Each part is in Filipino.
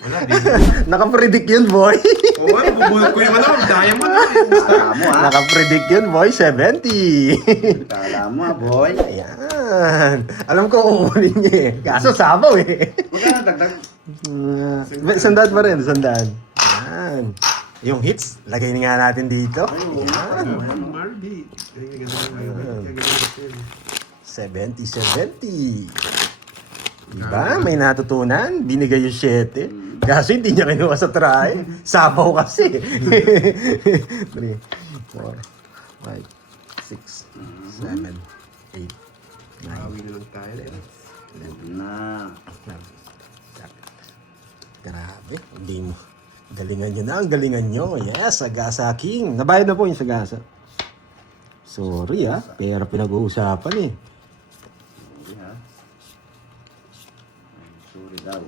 Wala, di. Nakapredict yun, boy. Oo, bubulot ko yung ano, diamond. Kala mo ha? Nakapredict yun, boy. 70. Kala mo ha, boy? Ayan. Alam ko kukunin niya eh. Kaso sabaw eh. Magkano dagdag? Sandaan pa rin, sandaan. Ayan. Yung hits, lagay nga natin dito. Ay, oo. Ayan. Marby. Ay, ganda. 70. Diba? May natutunan. Binigay yung 7. Kaso hindi niya kinuha sa try. Sabaw kasi. 3, 4, 5, 6, 7, 8, 9, Bawi na lang tayo. Na. Grabe. Hindi mo. Galingan nyo na. Ang galingan nyo. Yes, Sagasa King. Nabayad na po yung Sagasa. Sorry pero pinag-uusapan eh. Sorry ha. Sorry daw.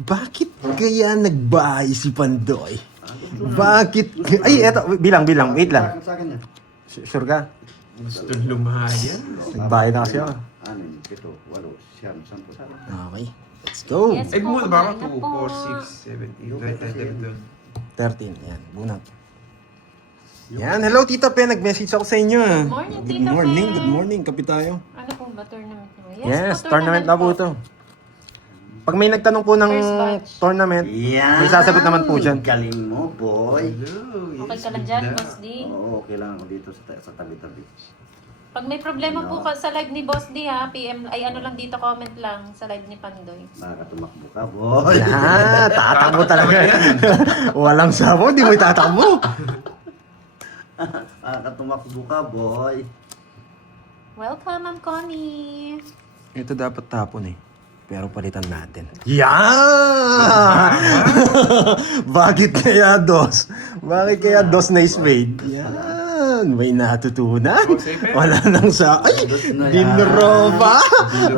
Bakit kaya nagbahay si Pandoy? Bakit? Ay, eto. Bilang. Wait lang. Sa akin yan. Sure ka? Gusto lumaya. Nagbahay na kasi ako. 6, 7, 8, 9, 10. Okay. Let's go. Yes. Egg muna ba Kumain na ako? po. 2, 4, 6, 7, 8, 9, 10, 13. Yan. Bunat. Yan. Hello, Tita Pe. Nag-message ako sa inyo. Good morning, Good Tita morning. Pe. Good morning. Kapi tayo. Ano po ba tournament mo? Yes, tournament na po ito. Pag may nagtanong po ng First batch. tournament, Yan. may sasagot naman po dyan. Galing mo, boy. Hello. Okay ka lang dyan, Boss D. Oo, okay lang ako dito sa tabi-tabi. Pag may problema po ka sa live ni Boss D ha, PM, ay ano lang dito, comment lang sa live ni Pandoy. Makakatumakbo ka, boy. Tatakbo talaga. Walang sabaw, di mo itatakbo. Makakatumakbo ka, boy. Welcome, Ma'am Connie. Ito dapat tapon eh. Pero palitan natin. Yan! Bakit kaya dos? Bakit kaya dos na spade? Yan! May natutunan. Wala nang sa... Ay! Dinroba!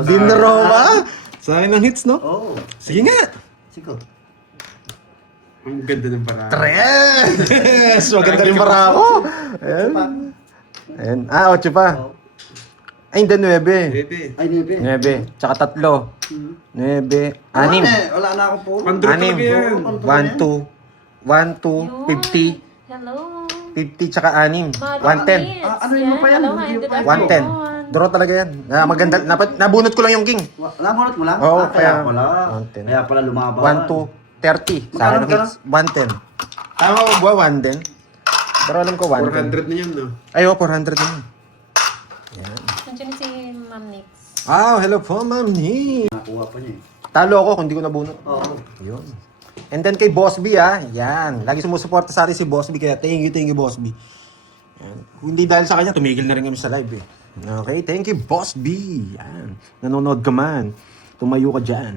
Dinroba! Sa akin ang hits, no? Oo. Sige nga! Sigo. Ang ganda ng parang. Tres! Maganda rin para ako. Ayan. Ayan. 8 pa. Oo. Ay, hindi, 9. Bebe. Ay, nebe. 9. Tsaka 3. 9. 6. Wala na akong phone. Pandro talaga yan. 1, 2. 1, 2. 50. Hello. 50 tsaka 6. 110. ano yun mo pa yan? Hello, Hindi good pa. afternoon. 110. Draw talaga yan. Maganda. Nabunot ko lang yung king. Namunot mo lang? Oo, kaya kaya- pala. 110. Kaya pala lumaban. 1, 2, 30. Sa akin ang hits. 110. Tama ko ba? 110. Pero alam ko 110. 400 na yan, no? Ay, 400 na yun. Yan. Nandiyan si Ma'am Nix. Hello po, Ma'am Ni. Nakuha pa niya eh. Talo ako kung di ko nabunot. Oo. Yun. And then kay Boss B, yan. Lagi sumusuporta sa atin si Boss B, kaya thank you, Boss B. Yan. Kung hindi dahil sa kanya, tumigil na rin kami sa live eh. Okay, thank you, Boss B. Yan. Nanonood ka man. Tumayo ka dyan.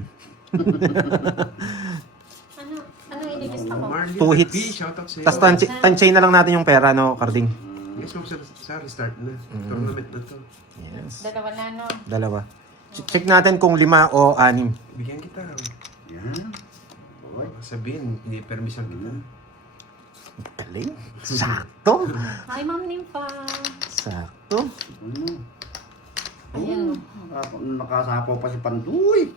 Ano ililista ko? Marley, 2 hits. B, shoutout sa'yo. Tapos tansay na lang natin yung pera, no, Carding? Yes, mo sa restart na. Tournament na to. Yes. Dalawa na, no? Dalawa. Check natin kung 5 o 6. Bigyan kita. Yan. Boy. Sabihin, hindi permission kita. Galing. Sakto. Hi, Ma'am Nympha. Sakto. Ano? Ayan. Nakasapaw pa si Pandoy.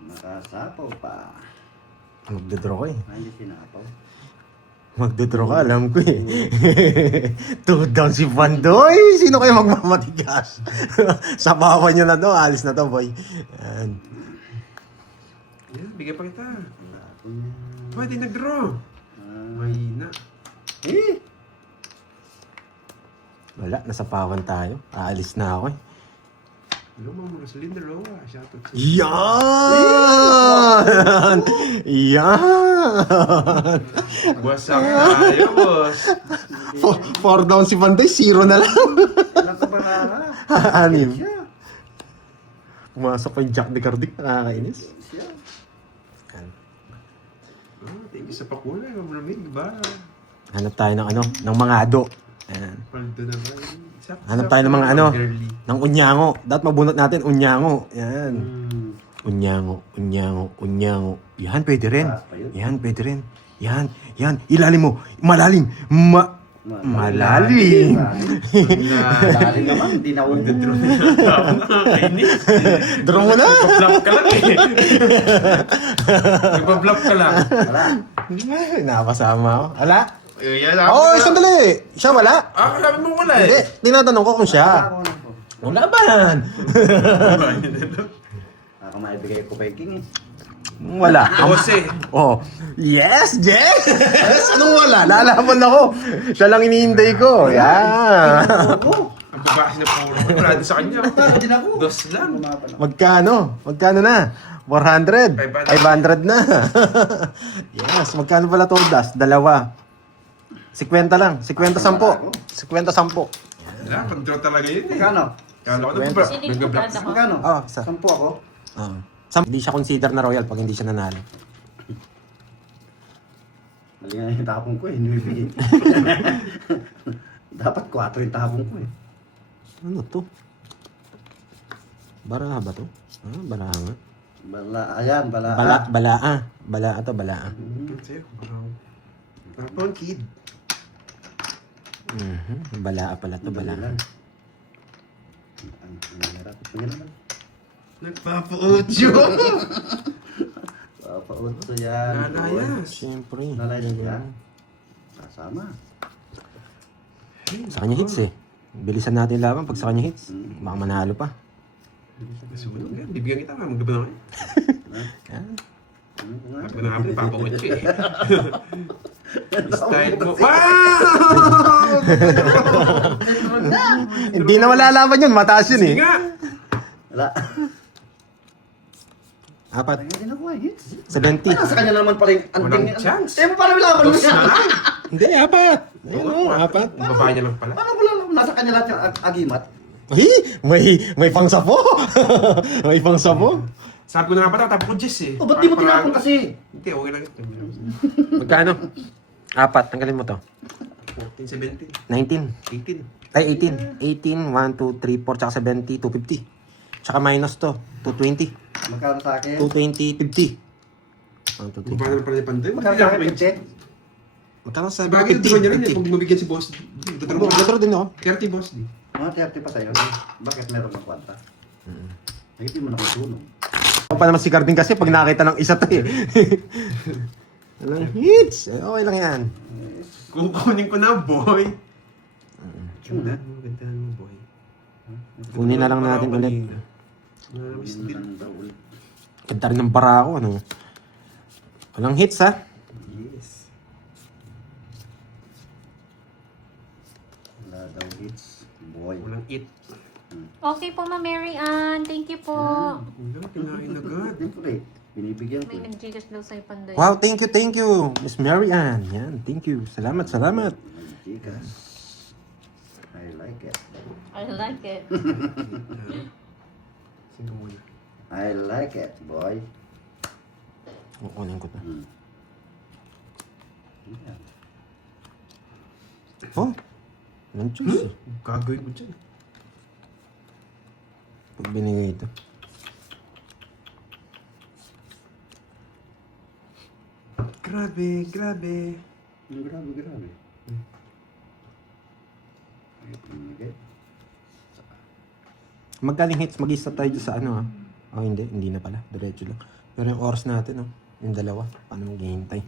Nakasapaw pa. Magdodraw ko eh. Hindi sinapaw. Magdodraw ka, alam ko eh. 2 down si Pandoy. Sino kayo magmamatigas? Sabawan nyo na to. Alis na to, boy. Yan. Yan, bigyan pa kita. Wala ko yan. Pwede nag-draw. Mahina. Eh! Wala, nasapawan tayo. Aalis na ako eh. Hello, mga Rosalinda Roa. Shoutout sa'yo. Yan! Yan! What's up tayo, boss? 4 down si Pandoy, 0 na lang. Nakabarara. 6. Siya. Pumasok pa yung Jack de Cardic, nakakainis. Siya. Yan. Oh, thank you sa pakulay. Mamlamig ba? Hanap tayo ng ng mga ado. Ayan. Paldo na ba? Hanap tayo ng mga Girly. ng unyango. Dapat mabunot natin unyango. Yan. Hmm. Unyango. Yan, pwede rin. Taas pa yun. Yan, pwede rin. Yan. Ilalim mo. Malalim. Malalim. Malalim naman, hindi na Magdodro na ako nakakainis. Draw mo na. Nagpa-flop ka lang eh. Nagpa-flop ka lang. Wala. Ay, nakapasama ako. Ala? Yan Oo, sandali. Siya wala? kalabi mo wala Hindi, eh. tinatanong ko kung siya. Ang laban. Ako maibigay ko kay King eh. Wala. Jose. Oh. Yes, Jess! Yes! Anong wala? Lalaban ako. Siya lang inihintay ko. Yan. Ako. Ang babae na puro. Wala din sa kanya. Para din ako. Dos lang. Magkano? Magkano na? 400? 500 na. Yes. Magkano pala to, Das? Dalawa. 50 lang. 50-10. 50-10. Wala, pag-draw talaga yun eh. Magkano? Kala ko Kwenta. nag-block. Magkano? Oh, sa. 10 ako. Hindi siya consider na royal pag hindi siya nanalo. Mali nga yung tapong ko eh, hinibigay. Dapat 4 yung tapong ko eh. Ano to? Baraha ba to? Ah, baraha nga. Ayan, bala. Balaa. Balaa to, balaa. Sa'yo, parang pawn kid. Balaa pala to, balaa. Ang hirap. Ang hirap. Nagpapa-audio. Papautso yan. Nalayas. Siyempre. Nalayas yan. Kasama. Sa kanya hits eh. Bilisan natin laban pag sa kanya hits. Baka manalo pa. Sumunod ka. Bibigyan kita. Magdaba na kayo. Yan. Magdaba na kayo. Papa-audio eh. Style mo. Wow! Hindi na malalaban yun. Mataas yun eh. Sige nga. Wala. Apat. Kaya din ako eh. Hits. 70. Sa kanya naman pala yung Walang chance. Eh, paano laban mo Dos niya? na lang. Hindi, apat. Ayun o, apat. Ang babae niya lang pala. Paano wala lang? Nasa kanya lahat yung agimat. Ay, may pangsapo. May pangsapo. Sabi ko na nga pala, tapos ko Jess eh. O, ba't di mo tinapon kasi? Hindi, okay lang ito. Magkano? Apat. Tanggalin mo to. 14, 17, 19. 18. Ay, 18. 18, 1, 2, 3, 4, tsaka 70, 250. Tsaka minus to, 220. Magkano sa akin? 220, 50. 1, 2, 3, Babae na pala ni Pandoy. Magkano sa akin? 50? Magkano sa Bagay ito niya rin eh. Pag mabigyan si Boss D. Gatro din ako. 30 Boss D. Mga 30 pa sa'yo. Bakit meron ng kwanta? Hindi mo na kung Ako pa naman si Carding kasi pag nakita ng isa to eh. Walang hits. Eh, okay lang yan. Kukunin ko na, boy. Ganda. Ganda mo, boy. Kunin na lang natin ulit. Ganda rin ng bara ako, ano. Walang hits ha. Yes. Wala daw hits. Boy. Walang it. Okay po, Ma'am Mary Ann. Thank you po. Wala, kinain agad. Siyempre, binibigyan ko. May nag-gigas daw sa'yo, Pandoy. Wow, thank you, Miss Mary Ann. Yan, thank you. Salamat. Gigas. I like it. I like it. Sino muna? I like it, boy. Kukunin ko to. Yeah. Oh, walang choice eh. Gagawin ko dyan. Pag binigay ito. Grabe, grabe. Grabe. Ay, pinigay. Magaling hits, mag-stop tayo dyan sa ano ah. Oh, hindi na pala. Diretso lang. Pero yung oras natin, oh. Yung dalawa. Paano maghihintay?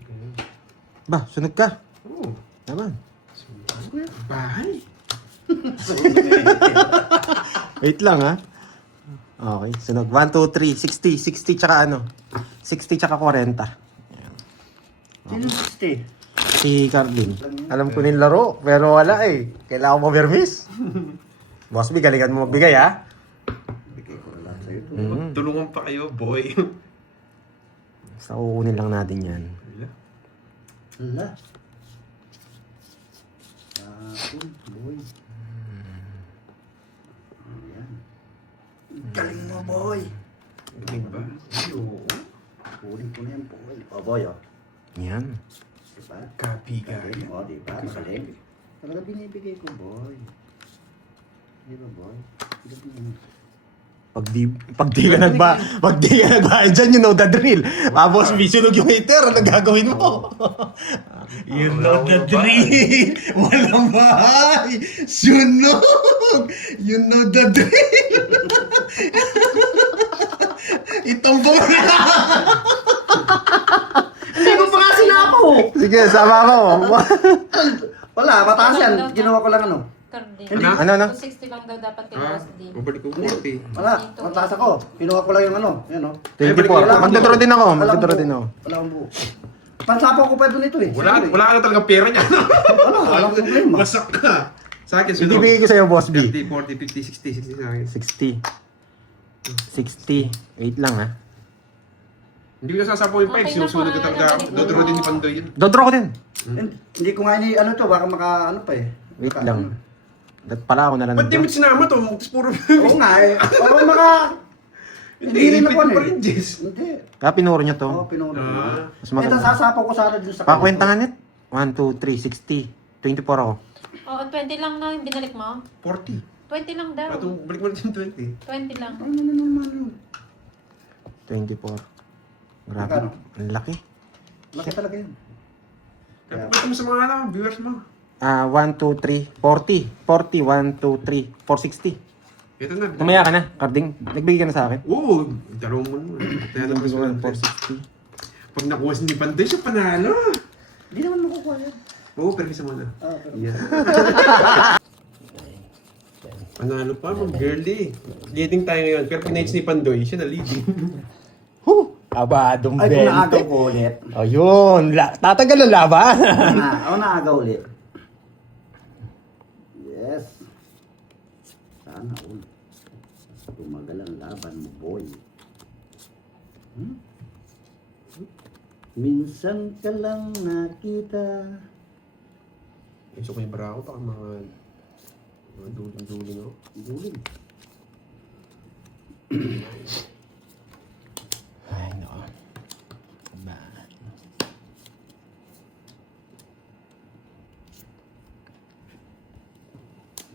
Ba, sunod ka. Oo. Naman. Bahay. Wait lang ah. Okay, sunod. 1, 2, 3, 60 tsaka ano. 60 tsaka 40. Sino 60? Si Carlin. Alam ko yung laro, pero wala eh. Kailangan mo vermis. Boss B, galingan mo magbigay ah. Bigay ko na lang sa'yo ito. Tulungan pa kayo, boy. Basta kukunin lang natin yan. Hala. Tapon, boy. Ayan. Galing mo, boy. Galing ba? Oo. Kunin ko na yan, boy. O, boy, o. Yan. Diba? Kabigay. Galing, o, diba? Magaling. Talaga binibigay ko, boy. Diba, boy? Pag di ka nagbayad dyan, you know the drill. Boss B, sunog yung hater. Ano gagawin mo? You know the drill! Walang bahay! Sunog! You know the drill! Itong mo na! Hindi ko pa nga sinapo! Sige, sama ko. Wala, mataas yan. Ginawa ko lang ano. Carding. Ano? 260 lang daw dapat kay Ah, Boss D. mabalik ko 40. Wala, mataas ako. Kinuha ko lang yung ano. Yan o. 24. Magdodro din ako. Magdodro din ako. Wala akong buo. Pansapaw ko pa ito nito eh. Wala ka na talaga pera niya. Wala akong problema. Masak ka. Sa akin, Hindi sunog. bigay ko sa'yo, Boss B. 30, 40, 50, 60 sa akin. 60. 60. Wait lang ha. Hindi ko nasasapo yung Okay pipes. na Sinusunod ko po, talaga. nabalik mo. Dodro din ni Pandoy yun. Dodro ko din. Hindi ko nga ini ano to, baka maka ano pa eh. Wait lang. Dat pala ako nalang Ba't di mo sinama to? Tapos puro... Oo nga eh. Oo maka... Hindi, rin ipit ako pa eh. rin, Jess. Hindi. Kaya pinuro niya Oo, to. pinuno ko. Ah. Mas Ito maganda. sasapaw ko sana dun sa... Pakwentahan it. 1, 2, 3, 60. 24 ako. Oo, 20 lang na yung binalik mo. 40. 20 lang daw. Pato, balik mo natin 20. 20 lang. Ano naman yun? 24. Grabe. Magkano? Ang laki. Laki talaga yun. Kaya pakita mo sa mga viewers mo. 1, 2, 3, 40. 40, 1, 2, 3, 460. Ito na. Tumaya ka na, Carding. Nagbigay ka na sa akin. Oo, dalawang mo naman. Kaya naman Nagbigay ko ng sa 460. Pag nakuha si ni Pandoy, siya panalo. Hindi naman makukuha yan. Oo, pero isa mo na. Ah, pero... Yeah. Panalo pa, mag girly. Leading tayo ngayon. Pero pinaits ni Pandoy, siya na leading. Abadong Ay, kung naagaw ko ulit. Ayun, tatagal ang laban. Ako naagaw ulit. Yes. Sana all. Tumagal ang laban mo, boy. Hmm? Minsan ka lang nakita. Gusto ko yung bara ko, baka mga duling-duling ako. Duling. Ay, no. Ba.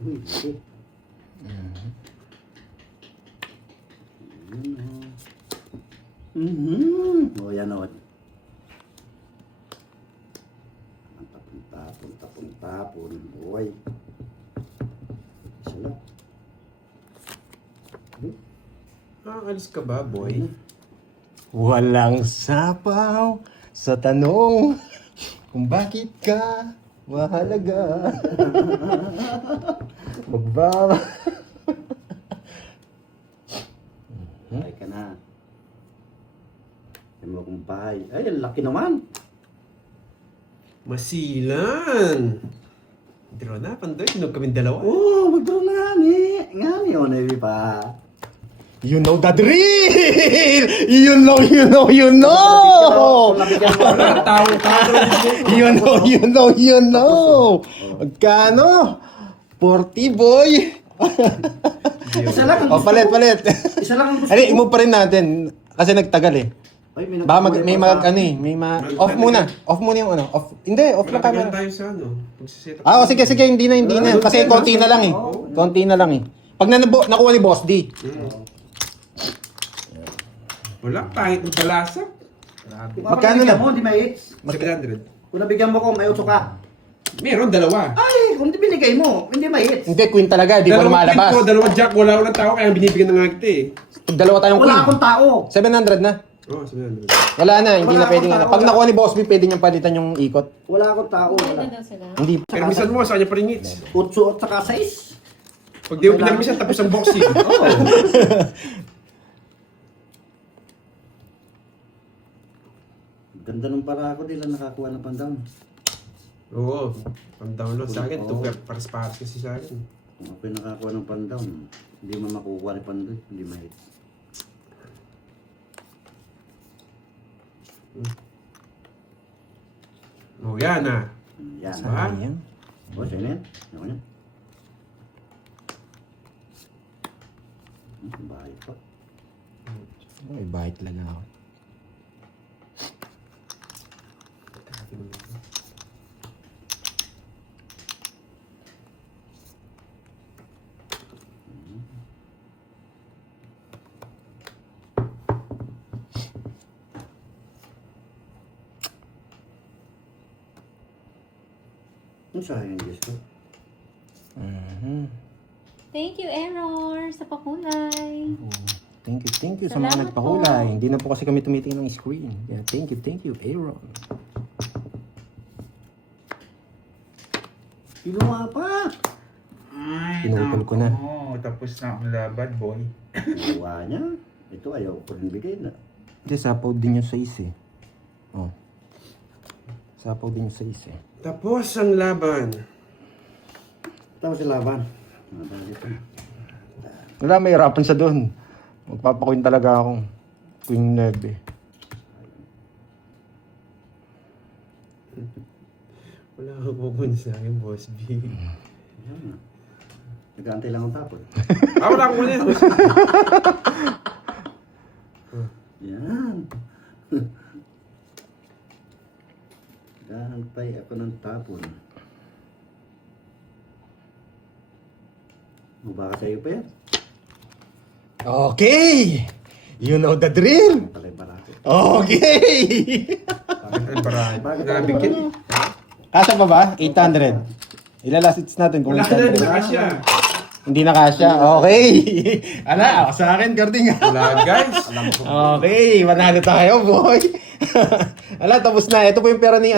Uy, laki. Oh, yan o. Ang tapon-tapon, boy. Isa lang. Alis ka ba, boy? Walang sapaw sa tanong kung bakit ka mahalaga. Magbaba. Ay ka na. Yan mo kong bahay. Ay, ang laki naman. Masilan! Draw na, Pandoy. Sinog kaming dalawa. Oh, magdraw na nga ni. Nga ni, o na pa. You know the drill! You know! Kung nabigyan mo Wala tao ka. You know! Magkano? 40, boy! Isa lang ang O, gusto palit. ko. Isa lang ang gusto Ano, ko. i-move pa rin natin. Kasi nagtagal eh. Ay, Baka off muna. Off muna yung ano. Off. Hindi, off Wala na camera. tayo sa ano. Pagsiset up. Ah, sige, hindi na. Kasi konti na lang eh. Konti na lang eh. Pag nakuha ni Boss D. Wala, pangit ng palasa. Magkano na? Mo, hindi may hits. 700. Kung nabigyan mo ko, may 8 ka. Meron, dalawa. Ay, kung di binigay mo, hindi may hits. Hindi, queen talaga. Di ko Dalawang lumalabas. queen ko, dalawang jack, wala akong tao, kaya binibigyan na nga kita eh. Dalawa tayong Wala queen. akong tao. 700 na. Oo, 700. Wala na, hindi Wala na pwedeng akong ano. tao, Pag wala. nakuha ni Boss B, pwede niyang palitan yung ikot. Wala akong tao. Pwede Wala. daw sila. Hindi. Pero minsan mo, sa kanya pa rin hits. 8 at saka 6. Pag di mo pinarmisan, tapos ang boxing. Oo. Ganda nung para ako, di lang nakakuha ng pandown. Oo, pang-download sa akin. Oo. Pares-pares kasi sa akin. Kung ako'y nakakuha ng pandown, hindi mo makukuha ni pandoy, hindi may hits. Oo, yan ah. Yan. Saan yan? O, sa'yo na yan. Ako yan. Bahay pa. Ay, bahay talaga ako. Kung saan yung gusto. Mhm. Thank you, Error, sa pakulay. Thank you sa mga Salamat nagpahulay. po. Hindi na po kasi kami tumitingin ng screen. Yeah, thank you, Aaron. Kinuha pa! Ay, Pinutol ko na. Oo, tapos na ang laban, boy. Kinuha niya. Ito ayaw ko rin bigay na. Hindi, sapaw din yung size eh. Oh. Sapaw din yung size eh. Tapos ang laban. Tapos yung laban. Dito. Wala, may hirapan siya doon. Magpapakuin talaga akong Queen 9. Wala akong pupunta sa akin, Boss B. Yan. Nag-aantay lang ang tapon. Wala akong muna. Yan. Nag-aantay ako ng tapon. Baka sa'yo pa yan. Okay! You know the drill! Palay barako. Okay! Bakit ang baraan? Bakit Nabigyan. Kasya pa ba? 800. Ilalasits natin kung Wala na, 800. nakasya. Hindi na kasya. Okay! Ala, sa akin, Garding. Wala, guys. Okay, manalo tayo, boy. Ala, tapos na. Ito po yung pera ni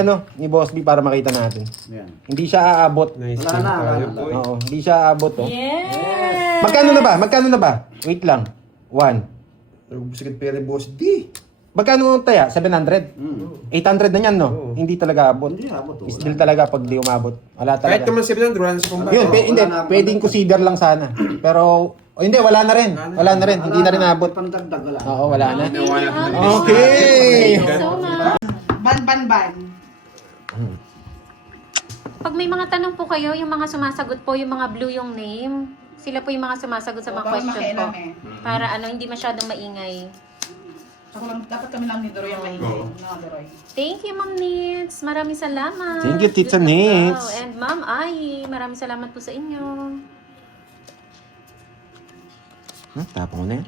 Boss B para makita natin. Yan. Hindi siya aabot. Nice Wala team na, tayo, wala na. boy. Oo, hindi siya aabot, oh. Yes! Magkano na ba? Wait lang. 1. Nagubos agad pera ni Boss B. Magkano ang taya? 700? 800 na yan, no? Oo. Hindi talaga abot. Hindi abot. Still talaga pag di umabot. Wala Kahit talaga. naman 700, wala na sa pambayad. Yun, hindi. Wala na. Pwedeng consider lang sana. Pero, hindi, wala na rin. Wala na rin. Hindi na rin abot. Pandagdag wala. Oo, wala na. Thank you, Ate. Okay. Thank you so much. Ban. Pag may mga tanong po kayo, yung mga sumasagot po, yung mga blue yung name, sila po yung mga sumasagot sa mga Bawal question po. makialam eh. Para hindi masyadong maingay. Ako lang, dapat kami lang ni Doroy ang maingay. No, Doroy. Thank you, Ma'am Nits. Maraming salamat. Thank you, Tita Nits. Wow. And Ma'am Ai, maraming salamat po sa inyo. Tapos mo na yan.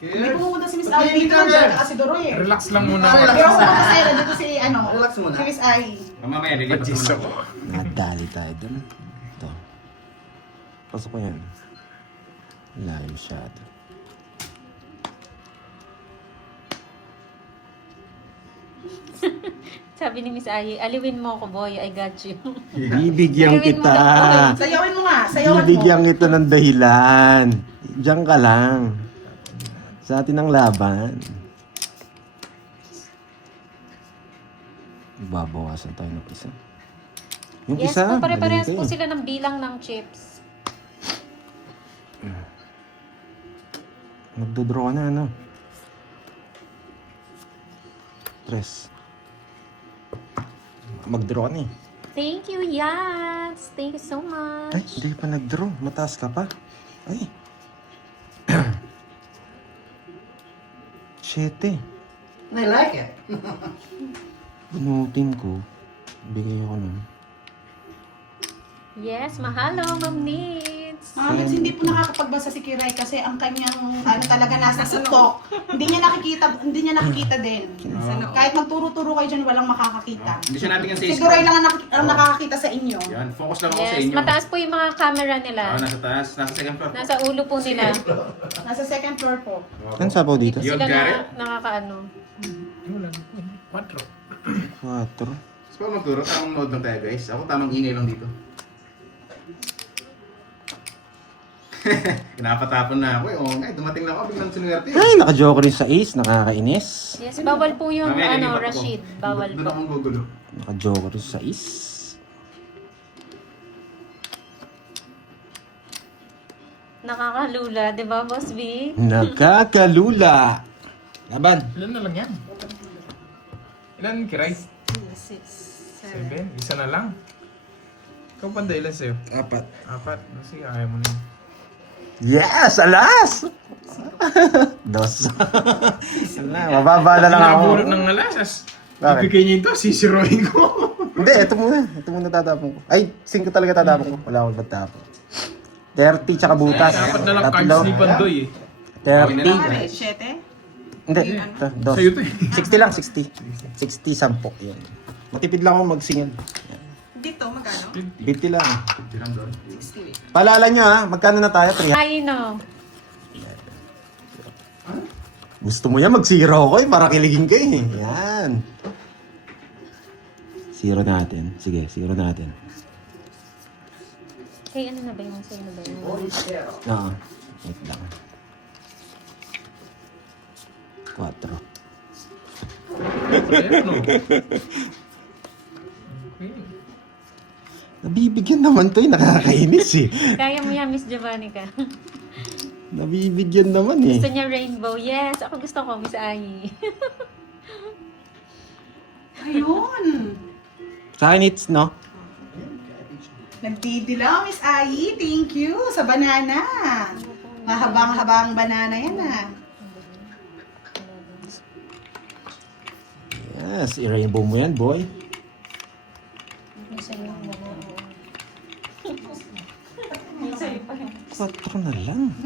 Hindi pumunta si Miss Ai dito lang kasi Doroy eh. Relax lang muna. Pero pumunta sa'yo dito si Relax muna. si Miss Ai. Mamaya, lilipat muna ako. Nadali tayo dun. Ito. Pasok ko yan. Layo masyado. Sabi ni Miss Ai, aliwin mo ako, boy. I got you. Bibigyan Gawin mo kita. lang, Sayawin mo nga, sayawan mo. Bibigyan kita ng dahilan. Diyan ka lang. Sa atin ang laban. Babawasan tayo ng isa. Yung Yes isa. po, pare-parehas galing po ka eh. sila ng bilang ng chips. Nagdodraw ka na, ano? 3. Magdraw ka na eh. Thank you, Yats. Thank you so much. Ay, hindi pa nagdraw. Mataas ka pa. Ay. 7. I like it. Bunutin ko. Bigay ako nun. Yes, mahalo, Ma'am Nits. Miss, hindi po nakakapagbasa si Kiray kasi ang kanyang talaga nasa sutok. Hindi niya nakikita din. Kahit magturo-turo kayo dyan, walang makakakita. Hindi siya natin yung Si Doroy lang ang nakakakita sa inyo. Yan, focus lang ako sa Yes, inyo. mataas po yung mga camera nila. Nasa taas, nasa second floor. Nasa ulo po nila. Nasa second floor po. Saan sapaw dito? Yun, Sila Garrett? nakakaano. 4. So, pag magturo, tamang mode lang tayo guys. Ako tamang ingay lang dito. Pinapatapon na ako eh. Oo nga, dumating lang ako, biglang sinuwerte. Ay, naka-joke rin sa ace. Nakakainis. Yes, bawal po yung Mamaya, lilipat ako. Rashid. Bawal Doon po. akong gugulo. Naka-joke rin sa ace. Nakakalula, di ba, Boss B? Nakakalula. Laban. Ilan na lang yan? Ilan, Kiray? 6, 7? Isa na lang? Ikaw panda ilan sa'yo? 4. 4? Sige, ayaw mo na yun. Yes! Alas! 2. Wala, mababa na lang ako. Nakabulot ng alasas. Bakit? Ibigay niyo ito, sisiroin ko. Hindi, ito muna. Ito muna tatapon ko. Ay, 5 talaga tatapon ko. Wala akong tatapon. 30 tsaka butas. Dapat na lang cards ni Pandoy eh. 30. Pare, 7? Hindi, ito, Sa'yo to 2. eh. 60 lang, 60. 60, 10. Yun. Matipid lang ako magsingil. Dito, magkano? 50 lang. Hindi lang doon. 60. Paalala nyo ha, magkano na tayo? 300. Ay, no. Gusto mo yan, mag-zero ako para kiligin kayo eh. Yan. Zero natin. Sige, zero natin. Kay ano na ba yung sa'yo na ba yun? Oo. Wait lang. 4. Ayan, no? Okay. Nabibigyan naman to eh, nakakainis eh. Kaya mo yan, Miss Giovannica. Nabibigyan naman eh. Gusto niya rainbow. Yes, ako gusto ko, Miss Ai. Ayun. Sa akin it's no. Nagdidilaw, Miss Ai. Thank you sa banana. Mahabang-habang banana yan ah. Yes, i-rainbow mo yan, boy. Patro na lang.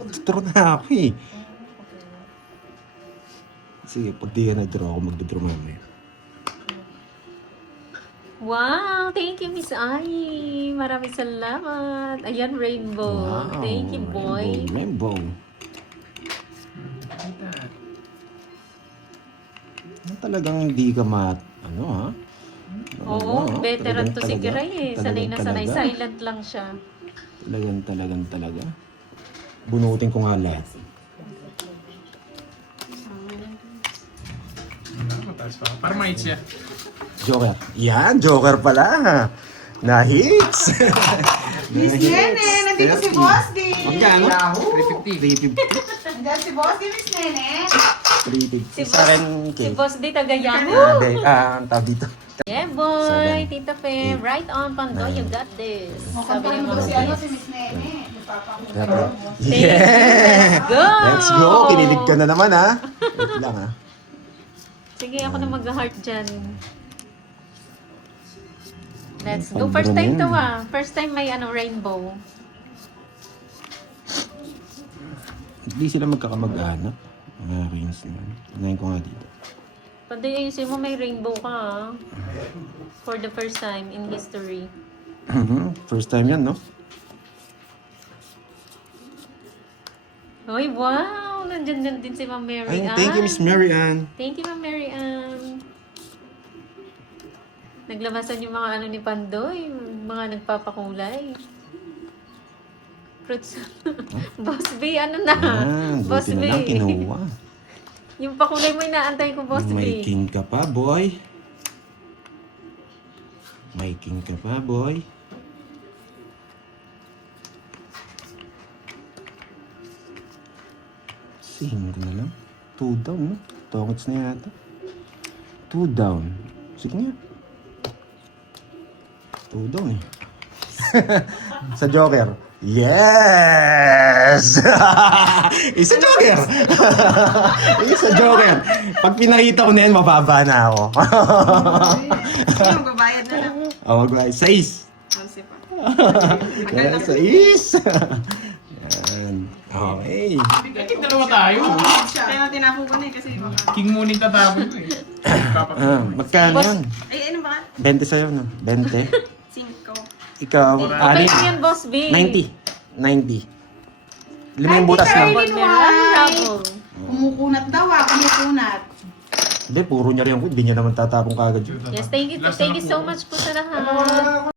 Patro na ako eh. Sige, pag di ka na-draw ako, magdadraw mamaya. Wow, thank you, Miss Ai. Maraming salamat. Ayan, rainbow. Thank you, boy. Rainbow. Talagang hindi ka ano ha? Oo, veteran to si Talagang Kiray eh. Sanay na sanay. talaga. Silent lang siya. Talaga. Bunutin ko nga lahat. Mataas pa. Para ma-hits siya. Joker. Yan, Joker pala. Na-hits. Miss Nene, nandito si Boss D. Magkano? 350. 350. Nandito si Boss D, Miss Nene. 350. Si Sa akin, Si cake. Boss D taga Yahoo. Ang tawag dito. Yeah, boy. Seven. Tita Fe. Right on, Pandoy. You got this. Mukhang Sabi pa ni rin si Mama. si Miss Nene. Nagpapakulo. Yeah! Go! Let's go! Kinilig ka na naman ha. Wait lang ha. Sige, ako na mag-heart dyan. Let's Ay, go. First time to pagdrumin. First time may rainbow. Hindi sila magkakamag-anak. Mga rings naman. Unahin ko nga dito. Pandoy, ayusin mo may rainbow ka ah. For the first time in history. First time yan, no? Hoy, wow! Nandyan din si Ma'am Mary Ay, Ann. thank you, Miss Mary Ann. Thank you, Ma'am Mary Ann. Naglabasan yung mga ni Pandoy, mga nagpapakulay. Fruits. Boss B, ano na? Boss Buti B. na lang kinuha. Yung pakulay mo inaantay ko, Boss May B. king ka pa, boy. May king ka pa, boy. Sing ko na lang. 2 down, no? Tokits na yata. 2 down. Sige nga. 2 down eh. Sa Joker. Yes! Isa Joker! Isa Joker. Pag pinakita ko na yan, mababa na ako. Magbabayad na lang. Oh, magbayad. 6. Kasi pa. Yan, 6. Yan. Okay. King dalawa tayo. Kaya na tinapon ko na eh kasi baka. King muna yung tatapon ko eh. Magkano yan? Ay, ano ba? 20 sa'yo, no? 20. 5. Ikaw, Okay, ani? yan, Boss B. 90. 90. 5 butas na. Bravo. Kumukunat daw ah, kumukunat. Hindi, puro niya rin yung hindi niya naman tatapong kagad yun. Yes, thank you so much po sa lahat.